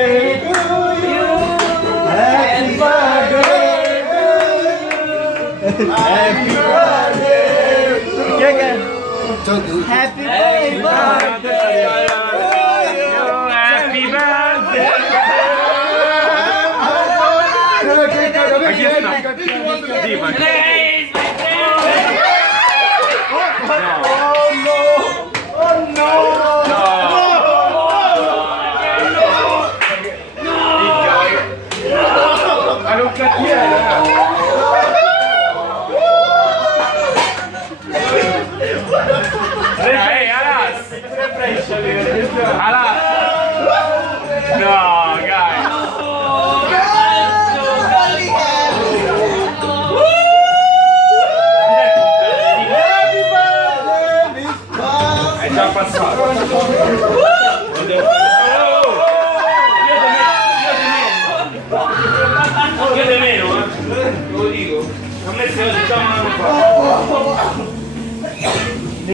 Happy birthday to you. Happy birthday to you. Happy birthday. Happy birthday. Hey, Alas! Alas! No, guys! È già passato! Io di meno, te lo dico. A me se lo diciamo un anno fa.